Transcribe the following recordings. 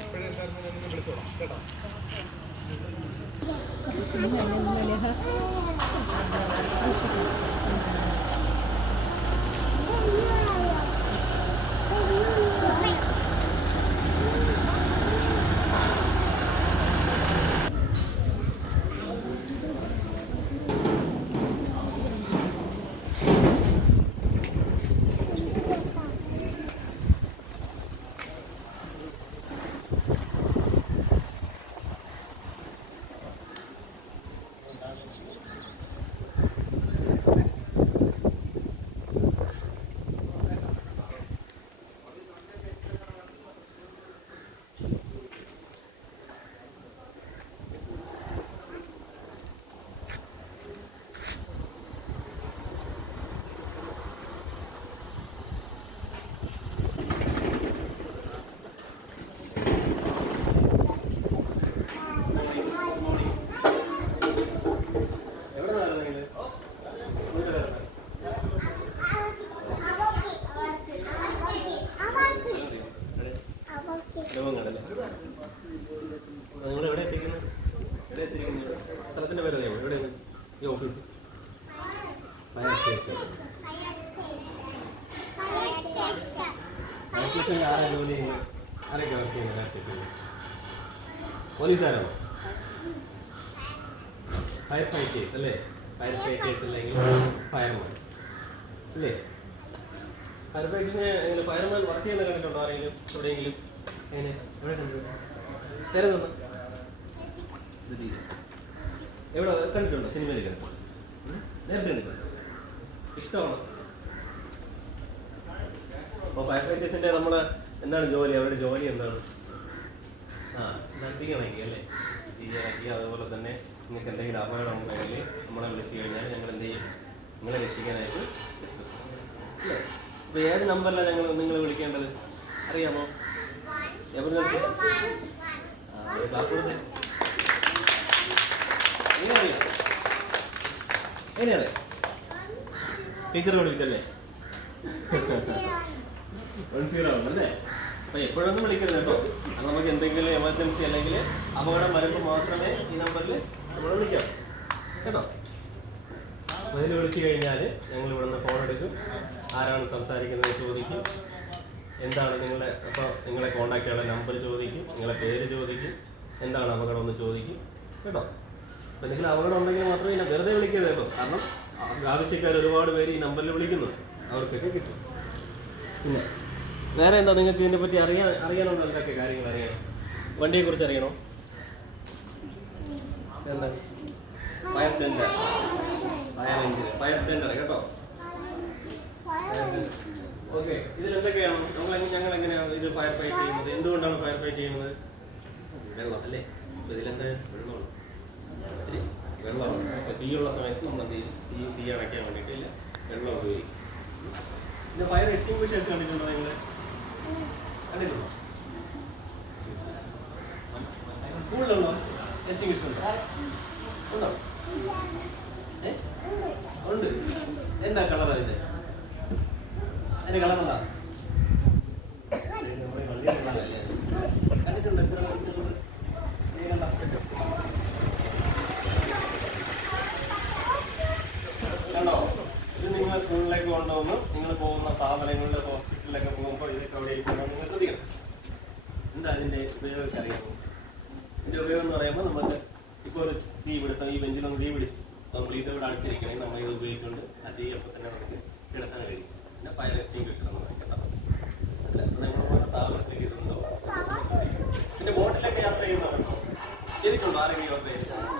ഇപ്പോഴെല്ലാവരും വിളിച്ചോളാം കേട്ടോ. നിങ്ങൾ എവിടെ എത്തിക്കുന്നത്? സ്ഥലത്തിൻ്റെ പേര് അറിയാമോ? എവിടെയാണ് ഈ ഓഫീസ്? Fire station. ഫയർ സ്റ്റേഷനിൽ ആരാ ജോലി ചെയ്യുന്നത്? ആരൊക്കെ വർക്ക് ചെയ്യുന്നത് ഫയർ സ്റ്റേഷനിൽ? പോലീസുകാരാണോ? ഫയർ ഫൈറ്റേഴ്സ് അല്ലേ? ഫയർ ഫൈറ്റേഴ്സ് അല്ലെങ്കിൽ ഫയർമാൻ അല്ലേ? ഫയർ ഫൈറ്റേഴ്സിനെ ഫയർമാൻ വർക്ക് ചെയ്യുന്ന കണ്ടിട്ടുണ്ടോ ആരെങ്കിലും എവിടെയെങ്കിലും? എങ്ങനെ എവിടെ കണ്ടിട്ടുണ്ടോ? പേര് തന്നോ? എവിടെ കണ്ടിട്ടുണ്ടോ? സിനിമയിൽ കണ്ടിട്ടുണ്ടോ? നേരത്തെ കണ്ടിട്ടുണ്ടോ? ഇഷ്ടമാണോ? അപ്പോൾ ഫയർ ഫൈറ്റേഴ്സിൻ്റെ നമ്മുടെ എന്താണ് ജോലി? അവരുടെ ജോലി എന്താണ്? നശിക്കണമെങ്കിൽ അല്ലേ? തീയണക്കി. അതുപോലെ തന്നെ നിങ്ങൾക്ക് എന്തെങ്കിലും അപകടം ഉണ്ടെങ്കിൽ നമ്മളെ വിളിച്ചു കഴിഞ്ഞാൽ ഞങ്ങൾ എന്ത് ചെയ്യും? നിങ്ങളെ രക്ഷിക്കാനായിട്ട് അല്ലേ? അപ്പോൾ ഏത് നമ്പറിലാണ് നിങ്ങൾ വിളിക്കേണ്ടത് അറിയാമോ? എമർജൻസി എങ്ങനെയാണ് ടീച്ചർ വിളിച്ചല്ലേ? 10 അല്ലേ? അപ്പോൾ എപ്പോഴൊന്നും വിളിക്കരുത് കേട്ടോ. അത് നമുക്ക് എന്തെങ്കിലും എമർജൻസി അല്ലെങ്കിൽ അപകടം വരുമ്പോൾ മാത്രമേ ഈ നമ്പറിൽ നമ്മൾ വിളിക്കാം കേട്ടോ. അതിൽ വിളിച്ചു കഴിഞ്ഞാൽ ഞങ്ങൾ ഇവിടുന്ന് ഫോൺ എടുക്കും. ആരാണ് സംസാരിക്കുന്നത് ചോദിക്കും. എന്താണ് നിങ്ങളെ കോൺടാക്ട് ചെയ്യാനുള്ള നമ്പർ ചോദിക്കും. നിങ്ങളെ പേര് ചോദിക്കും. എന്താണ് അപകടം എന്ന് ചോദിക്കും കേട്ടോ. അപ്പോൾ എന്തെങ്കിലും അപകടം ഉണ്ടെങ്കിൽ മാത്രമേ വെറുതെ വിളിക്കരുത് കേട്ടോ. കാരണം ആവശ്യക്കാർ ഒരുപാട് പേര് ഈ നമ്പറിൽ വിളിക്കുന്നുണ്ട്. അവർക്കൊക്കെ കിട്ടും. പിന്നെ വേറെ എന്താ നിങ്ങൾക്ക് ഇതിനെപ്പറ്റി അറിയാനുള്ള എന്തൊക്കെ കാര്യങ്ങൾ അറിയണം? വണ്ടിയെക്കുറിച്ച് അറിയണോ? എന്താണ് ഫയർ ടെൻഡർ? ഫയർ ടെൻഡർ കേട്ടോ. ഓക്കെ. ഇതിലെന്തൊക്കെയാണ് ഞങ്ങൾ എങ്ങനെയാണ് ഇത് ഫയർ ഫൈറ്റ് ചെയ്യുന്നത്? എന്തുകൊണ്ടാണ് ഫയർ ഫൈറ്റ് ചെയ്യുന്നത്? വെള്ളം അല്ലേ? അപ്പോൾ ഇതിലെന്താ? വെള്ളമാണ്. തീയുള്ള സമയത്ത് നമ്മൾ എന്ത് ചെയ്യും? തീ അടയ്ക്കാൻ വേണ്ടിയിട്ടില്ല വെള്ളം ഉപയോഗിക്കും. പിന്നെ ഫയർ എക്സ്റ്റിംഗ്വിഷേഴ്സ് കണ്ടിട്ടുണ്ടോ നിങ്ങൾ? കണ്ടിട്ടുണ്ടോ? സ്കൂളിലുണ്ടോ എക്സ്റ്റിംഗ്വിഷർ? ഉണ്ടോ? ഉണ്ട്. എന്താ കളർ അതിൻ്റെ? അതിൻ്റെ കളർ എന്താ? കണ്ടിട്ടുണ്ടോ? കണ്ടോ? ഇത് നിങ്ങൾ സ്കൂളിലേക്ക് കൊണ്ടുവന്ന് നിങ്ങൾ പോകുന്ന സ്ഥാപനങ്ങളിൽ ഹോസ്പിറ്റലിലൊക്കെ പോകുമ്പോൾ ഇതൊക്കെ അവിടെ ഇരിക്കുമ്പോൾ നിങ്ങൾ ശ്രദ്ധിക്കണം. എന്താ ഇതിൻ്റെ ഉപയോഗം അറിയാമോ? ഇതിൻ്റെ ഉപയോഗം എന്ന് പറയുമ്പോൾ നമുക്ക് ഇപ്പോൾ ഒരു തീ പിടുത്തം, ഈ ബെഞ്ചിലൊന്ന് തീ പിടിച്ചു, നമ്മൾ ഇതിവിടെ അടുത്തിരിക്കണമെങ്കിൽ നമ്മൾ ഇത് ഉപയോഗിച്ചുകൊണ്ട് ആ തീ അപ്പോൾ തന്നെ നമുക്ക് കിടത്താൻ കഴിയും. പിന്നെ ഫയർ എക്സ്റ്റിംഗ്വിഷർ എന്ന് പറയും. നമ്മൾ പോകുന്ന സ്ഥാപനത്തിലേക്ക് ഇതുണ്ടോ? പിന്നെ ബോട്ടിലൊക്കെ യാത്ര ചെയ്യുന്നുണ്ടോ? ചെയ്തിട്ടുണ്ടോ? ആരെങ്കിലും യാത്ര ചെയ്തിട്ടുണ്ടോ?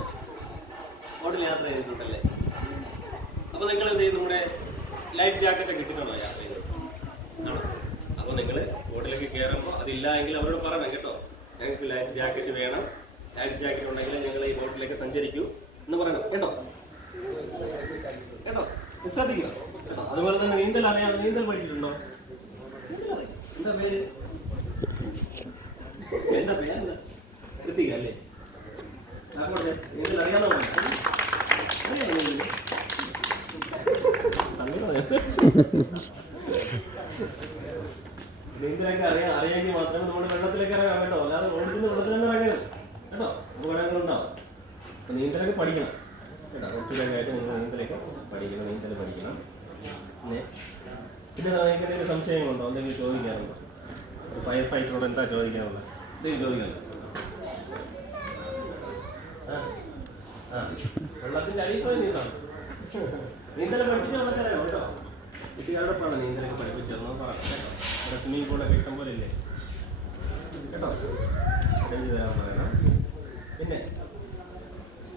ബോട്ടിൽ യാത്ര ചെയ്തിട്ടുണ്ടല്ലേ? അപ്പോൾ നിങ്ങൾ എന്ത് ചെയ്യും? നമ്മുടെ ലൈഫ് ജാക്കറ്റൊക്കെ ഇട്ടിട്ടുണ്ടോ യാത്ര ചെയ്തത്? ആണോ? അപ്പോൾ നിങ്ങൾ ബോട്ടിലേക്ക് കയറുമ്പോൾ അതില്ല എങ്കിൽ അവരോട് പറയണം കേട്ടോ, ഞങ്ങൾക്ക് ലൈഫ് ജാക്കറ്റ് വേണം, ലൈഫ് ജാക്കറ്റ് ഉണ്ടെങ്കിൽ ഞങ്ങൾ ഈ ബോട്ടിലേക്ക് സഞ്ചരിക്കൂ എന്ന് പറയണം കേട്ടോ. കേട്ടോ? ശ്രദ്ധിക്കണം കേട്ടോ. അതുപോലെ തന്നെ നീന്തൽ അറിയാതെ നീന്തൽ പഠിച്ചിട്ടുണ്ടോ? എന്താ പേര്? എന്താ പേരെന്താ? കൃത്തിക അല്ലേ? ആക്കോട്ടെ, നീന്തൽ അറിയാതെ നീന്തലൊക്കെ അറിയാമെങ്കിൽ മാത്രമേ നമ്മുടെ വെള്ളത്തിലേക്ക് ഇറങ്ങാൻ കേട്ടോ. അല്ലാതെ ഓടിക്കുന്ന വെള്ളത്തിൽ തന്നെ ഇറങ്ങരുത് കേട്ടോ. അപകടങ്ങളുണ്ടാവും. അപ്പം നീന്തലൊക്കെ പഠിക്കണം കേട്ടോ. കുറച്ചുകൂടെ ആയിട്ട് നിങ്ങൾ നീന്തലൊക്കെ പഠിക്കണം, നീന്തൽ പഠിക്കണം. പിന്നെ എന്തെങ്കിലും സംശയങ്ങളുണ്ടോ? എന്തെങ്കിലും ചോദിക്കാറുണ്ടോ? ഒരു ഫയർ ഫൈറ്ററോട് എന്താ ചോദിക്കാറുള്ളത്? എന്തെങ്കിലും ചോദിക്കാറുണ്ടോ? വെള്ളത്തിൻ്റെ അടിയിൽ പോയി നീന്താണ്. നീന്തൽ പഠിച്ചിട്ട് വെള്ളത്തിലായോ കേട്ടോ. കുട്ടികളോടൊപ്പമാണ് നീന്തലൊക്കെ പഠിപ്പിച്ചിരുന്നത്. സ്വിമ്മിംഗ് പൂളൊക്കെ ഇഷ്ടം പോലെ ഇല്ലേ കേട്ടോ.